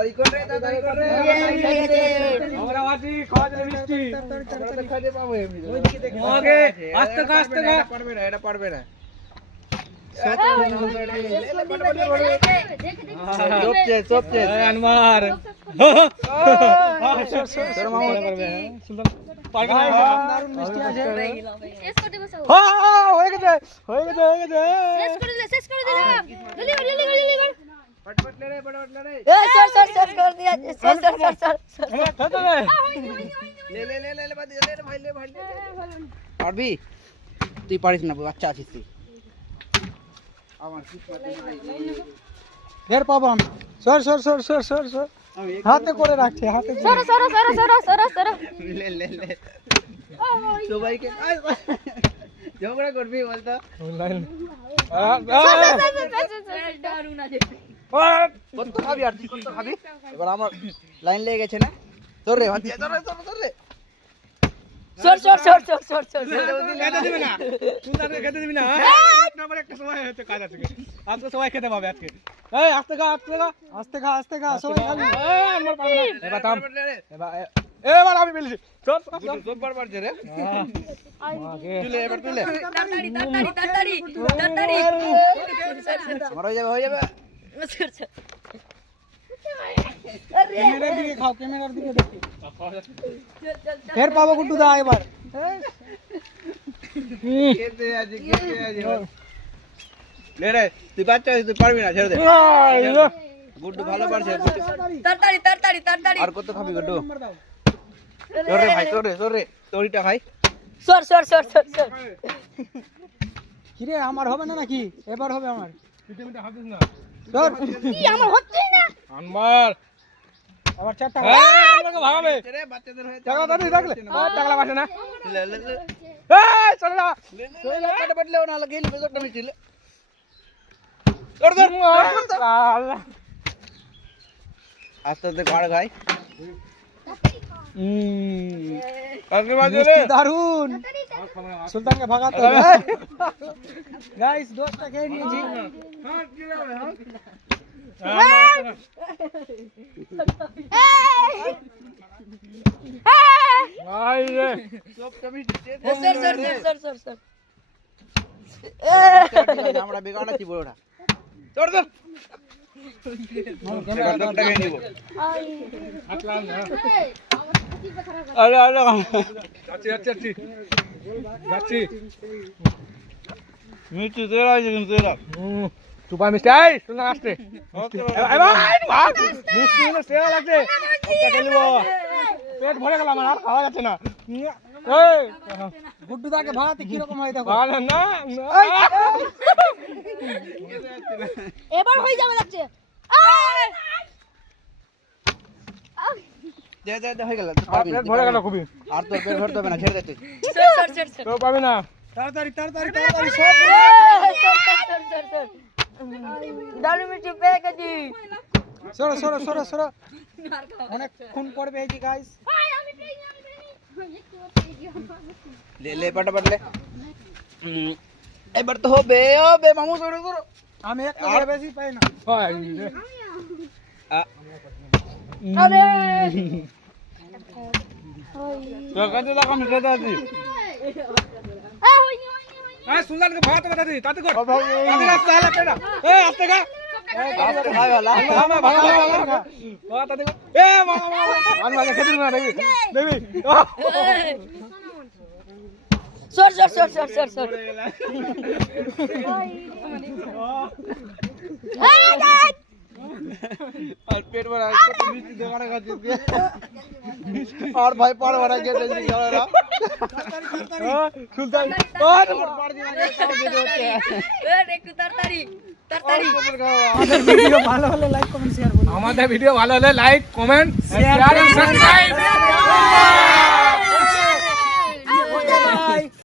তাড়াতাড়ি কর রে আমরা বাজি খাওয়া দিলে মিষ্টি আমরা তো খাইতে পাবো এমনি ওইদিকে দেখে ওকে আস্তে আস্তে পারবে না এটা পারবে না চপচে আনমার তোর মামা করবে সুলতান পারবে না দারুণ মিষ্টি আছে শেষ করে দেব সব হয়ে গেছে শেষ করে দিলাম জলদি फटफट ले रे ए सर कर दिया सर ले भाई और भी তুই পারিস না বাচ্চা আছিস তুই আমার কিসমত নাই ফের পাবো আমি সর হাতে করে রাখছে হাতে সর ले সবাই কে ঝগড়া করবি বলতো অনলাইন দারুণ আছে কত খাবি আর কত খাবি এবার আমার লাইন লেগে গেছে না তোর রে হাত দিয়ে তোর রে সর খেতে দিবি না তুই তাকে খেতে দিবি না আপনার পরে একটা সময় হতে কাজ আছে আজকে সবাই খেতে পাবে আজকে এই আস্তে খা সবাই খাবি আমার পাবে না এবার থাম এবার আমি বলেছি চল বারবার যে রে তুলে এবার তুলে তাড়াতাড়ি আমার হয়ে যাবে ক্যামেরার দিকে খাও ক্যামেরার দিকে দেখো ফের পাবো গুড্ডু দা এবার খেতে আজ লে রে তুই বাচ্চা তুই পারবি না ছেড়ে দে গুড্ডু ভালো পারছে তাড়াতাড়ি আর কত খাবি গুড্ডু তোরে ভাই তোরে তোরিটা ভাই সর কি রে আমার হবে না নাকি এবার হবে আমার মিটা হাবিস না সর কি আমার হচ্ছে না আনবার আবার চারটা আমাকে ভাগাবে রে বাচ্চাদের হয়ে টাকা দাদি রাখলে টাকলা বাসে না এই চল না কাটা বদলে না লাগেলি বেজটা মিছিল তোর আল্লাহ আস্তে আস্তে গাড় গায় কাকে বাজে রে দারুন সুলতানকে ভাগাতে হবে গাইস দোস্তটা খেয়ে নিয়েছি হ্যাঁ কি হবে ভাই রে সব কমি সর আমরা বেগানা কি বড়টা চড় ক্যামেরা দোস্তটা খেয়ে নিব আটলাম না আরে যাচ্ছি মিষ্টি তেরা আছে কিন্তু তেরা সুপার মিষ্টি আই শুনে আসছে মিষ্টি না তেরা লাগছে পেট ভরে গেল আমার আর খাওয়া যাচ্ছে না গুড্ডু দাকে ভাতে কি রকম হয় দেখো ভালো না এবার হয়ে যাবে লাগছে দে হয়ে গেল পেট ভরে গেল খুবই আর তোর পেট ভরতে হবে না ছেড়ে দে তুই তো পাবি না তাড়াতাড়ি সব দারুণ মিষ্টি পেয়ে গেছি সরো অনেক খুন পড়বে এই গাইস ले पटापट ले এবার তো হবে মামু সরো আমি এক করে বেশি পাই না আরে তো কত টাকা মিশে দাদি सुल्तान के भात बता दी ताते कर ताते रास्ता है पेड़ा ए आस्ते का आस्ते भाई वाला भागा वाह ताते ए मामा मान वाले खेत में देवी सर और पेट भरा तो मिष्टी दोकान का जीत गया और भाई पार भरा के जल्दी जा रहा सुल्तान और पार दिना के काम दे देते हैं একটু তাড়াতাড়ি আমাদের ভিডিও ভালো হলে লাইক কমেন্ট শেয়ার করুন আমাদের ভিডিও ভালো হলে লাইক কমেন্ট শেয়ার সাবস্ক্রাইব